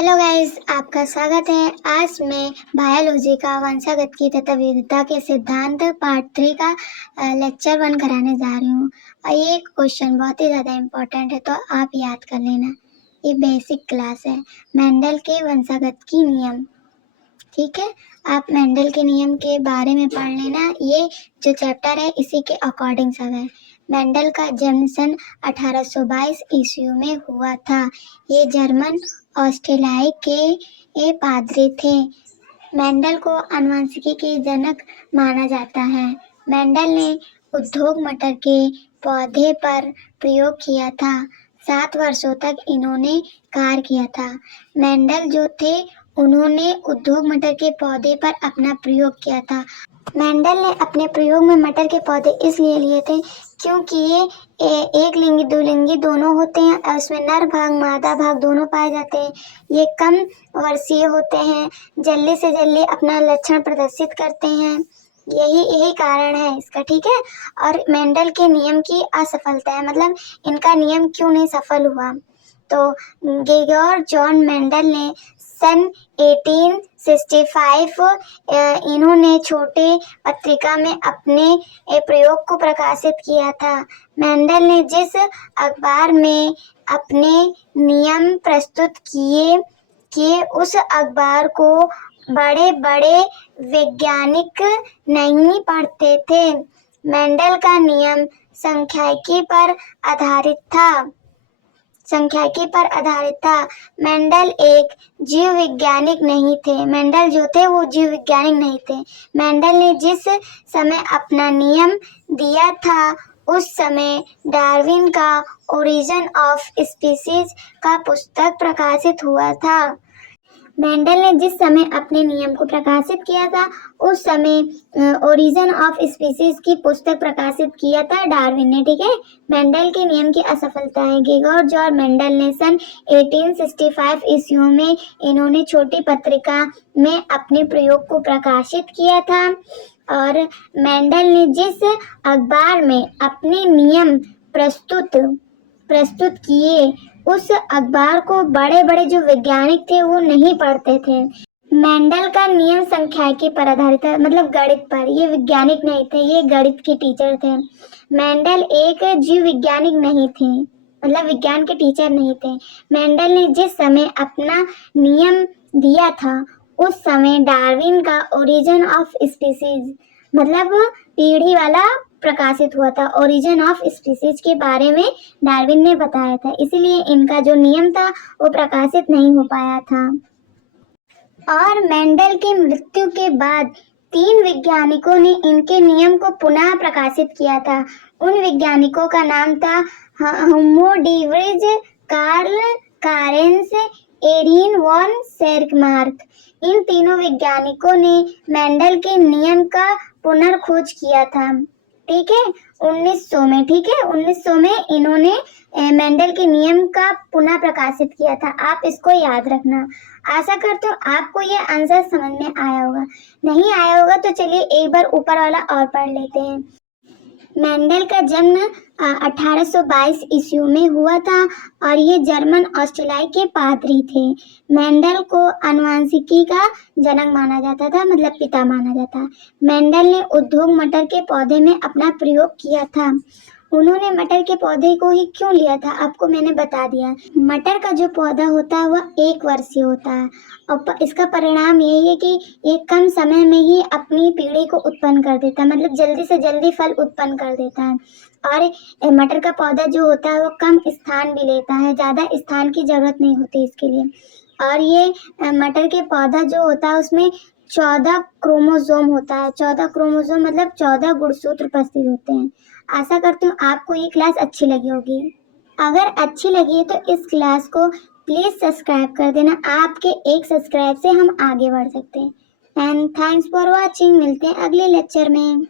Hello guys, आपका स्वागत है। आज मैं बायोलॉजी का वंशागत तथा विविधता के सिद्धांत पार्ट 3 का लेक्चर 1 कराने जा रही हूँ। और ये क्वेश्चन बहुत ही ज़्यादा इम्पोर्टेंट है, तो आप याद कर लेना। ये बेसिक क्लास है, मेंडल के वंशागत की नियम। ठीक है, आप मेंडल के नियम के बारे में पढ़ लेना। ये जो चैप्टर है इसी के अकॉर्डिंग सब है। मेंडल का जन्म सन 1822 ईस्वी में हुआ था। ये जर्मन ऑस्ट्रेलियाई के पादरी थे। मेंडल को आनुवंशिकी के जनक माना जाता है। मेंडल ने उद्योग मटर के पौधे पर प्रयोग किया था। 7 वर्षों तक इन्होंने कार्य किया था। मेंडल जो थे उन्होंने उद्योग मटर के पौधे पर अपना प्रयोग किया था। मेंडल ने अपने प्रयोग में मटर के पौधे इसलिए लिए थे क्योंकि ये एक लिंगी दो लिंगी दोनों होते हैं और उसमें नर भाग मादा भाग दोनों पाए जाते हैं। ये कम वर्षीय होते हैं, जल्दी से जल्दी अपना लक्षण प्रदर्शित करते हैं। यही कारण है इसका। ठीक है, और मेंडल के नियम की असफलता है, मतलब इनका नियम क्यों नहीं सफल हुआ। तो गेगोर जॉन मेंडल ने सन 1865 इन्होंने छोटे पत्रिका में अपने प्रयोग को प्रकाशित किया था। मेंडल ने जिस अखबार में अपने नियम प्रस्तुत किए उस अखबार को बड़े बड़े वैज्ञानिक नहीं पढ़ते थे। मेंडल का नियम सांख्यिकी पर आधारित था। मेंडल एक जीव वैज्ञानिक नहीं थे। मेंडल जो थे वो जीव वैज्ञानिक नहीं थे। मेंडल ने जिस समय अपना नियम दिया था उस समय डार्विन का ओरिजिन ऑफ स्पीसीज का पुस्तक प्रकाशित हुआ था। मेंडल ने जिस समय अपने नियम को प्रकाशित किया था उस समय ओरिजिन ऑफ स्पीसीज की पुस्तक प्रकाशित किया था डार्विन ने। ठीक है, मेंडल के नियम की असफलता है। गेगोर जॉर्ज मेंडल ने सन 1865 ईस्वी में इन्होंने छोटी पत्रिका में अपने प्रयोग को प्रकाशित किया था। और मेंडल ने जिस अखबार में अपने नियम प्रस्तुत किए उस अखबार को बड़े बड़े जो वैज्ञानिक थे वो नहीं पढ़ते थे। मेंडल का नियम सांख्यिकी पर आधारित था, मतलब गणित पर। ये वैज्ञानिक नहीं थे, ये गणित के टीचर थे। मेंडल एक जीव वैज्ञानिक नहीं थे, मतलब विज्ञान के टीचर नहीं थे। मेंडल ने जिस समय अपना नियम दिया था उस समय डार्विन का ओरिजिन ऑफ स्पीसीज, मतलब पीढ़ी वाला प्रकाशित हुआ था। ओरिजिन ऑफ स्पीसीज के बारे में डार्विन ने बताया था, इसीलिए इनका जो नियम था वो प्रकाशित नहीं हो पाया था। और मेंडल की मृत्यु के बाद 3 वैज्ञानिकों ने इनके नियम को पुनः प्रकाशित किया था। उन वैज्ञानिकों का नाम था हुमो डीवरिज, कार्ल कारेंस, एरिन वॉन शेरमार्क। इन तीनों वैज्ञानिकों ने मेंडल के नियम का पुनर्खोज किया था। ठीक है, 1900 में। ठीक है, 1900 में इन्होंने मेंडल के नियम का पुनः प्रकाशित किया था। आप इसको याद रखना। आशा करती हूँ आपको ये आंसर समझ में आया होगा। नहीं आया होगा तो चलिए एक बार ऊपर वाला और पढ़ लेते हैं। मेंडल का जन्म 1822 ईस्वी में हुआ था और ये जर्मन ऑस्ट्रेलियाई के पादरी थे। मेंडल को आनुवंशिकी का जनक माना जाता था, मतलब पिता माना जाता। मेंडल ने उद्योग मटर के पौधे में अपना प्रयोग किया था। उन्होंने मटर के पौधे को ही क्यों लिया था आपको मैंने बता दिया। मटर का जो पौधा होता है वह 1 वर्षीय होता है और इसका परिणाम यही है कि ये कम समय में ही अपनी पीढ़ी को उत्पन्न कर देता है, मतलब जल्दी से जल्दी फल उत्पन्न कर देता है। और मटर का पौधा जो होता है वो कम स्थान भी लेता है, ज़्यादा स्थान की जरूरत नहीं होती इसके लिए। और ये मटर के पौधा जो होता है उसमें 14 क्रोमोसोम होता है। 14 क्रोमोसोम मतलब 14 गुणसूत्र उपस्थित होते हैं। आशा करती हूँ आपको ये क्लास अच्छी लगी होगी। अगर अच्छी लगी है तो इस क्लास को प्लीज़ सब्सक्राइब कर देना। आपके एक सब्सक्राइब से हम आगे बढ़ सकते हैं। And thanks for watching. मिलते हैं अगले लेक्चर में।